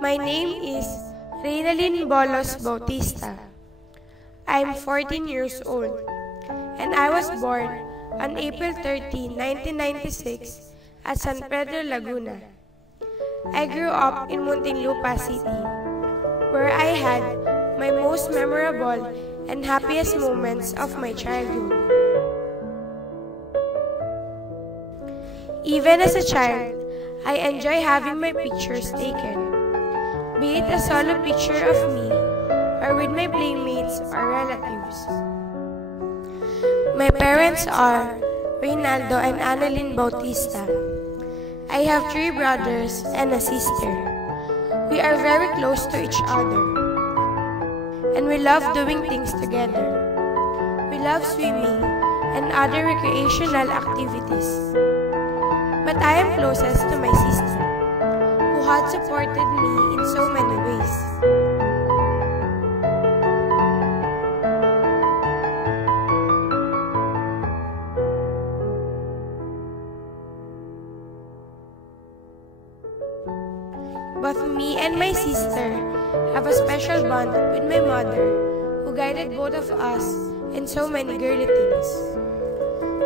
My name is Reynalyn Bolos Bautista. I'm 14 years old, and I was born on April 13, 1996 at San Pedro, Laguna. I grew up in Muntinlupa City, where I had my most memorable and happiest moments of my childhood. Even as a child, I enjoy having my pictures taken, be it a solo picture of me or with my playmates or relatives. My parents are Reynaldo and Annalyn Bautista. I have 3 brothers and a sister. We are very close to each other, and we love doing things together. We love swimming and other recreational activities. But I am closest to my sister, who had supported me in so many ways. Both me and my sister have a special bond with my mother, who guided both of us in so many girly things.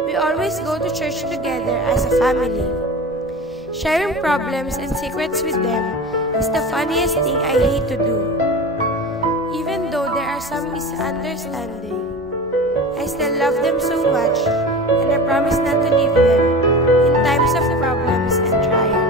We always go to church together as a family. Sharing problems and secrets with them is the funniest thing I hate to do. Even though there are some misunderstandings, I still love them so much, and I promise not to leave them in times of problems and trials.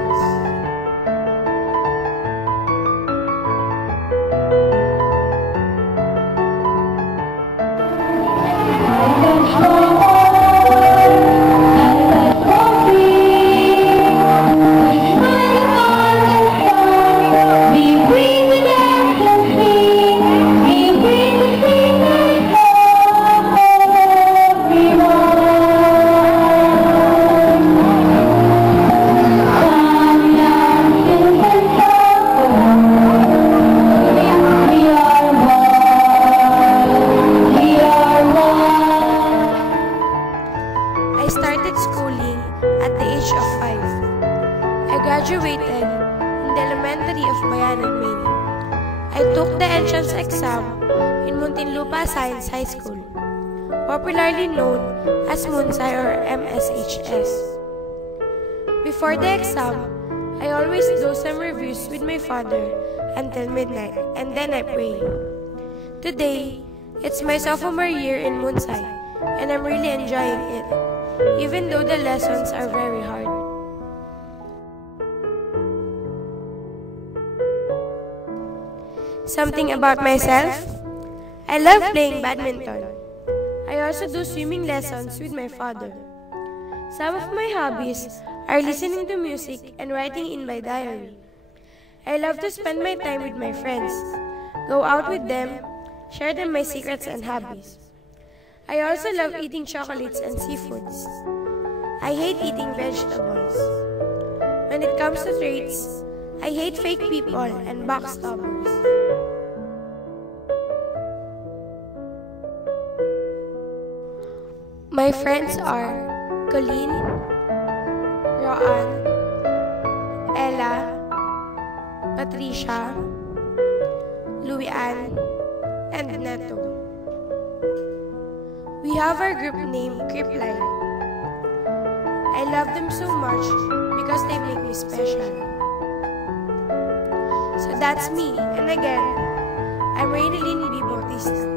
I started schooling at the age of 5. I graduated in the elementary of Bayanan, Maine. I took the entrance exam in Muntinlupa Science High School, popularly known as Munsay or MSHS. Before the exam, I always do some reviews with my father until midnight, and then I pray. Today, it's my sophomore year in Munsay, and I'm really enjoying it, even though the lessons are very hard. Something about myself? I love playing badminton. I also do swimming lessons with my father. Some of my hobbies are listening to music and writing in my diary. I love to spend my time with my friends, go out with them, share them my secrets and hobbies. I also love eating chocolates and seafoods. I hate eating vegetables. When it comes to traits, I hate fake people and backstabbers. My friends are Colleen, Roan, Ella, Patricia, Louie-Ann, and Neto. We have our group name Creepline. I love them so much because they make me special. So that's me, and again, I'm Reynalyn B. Bautista.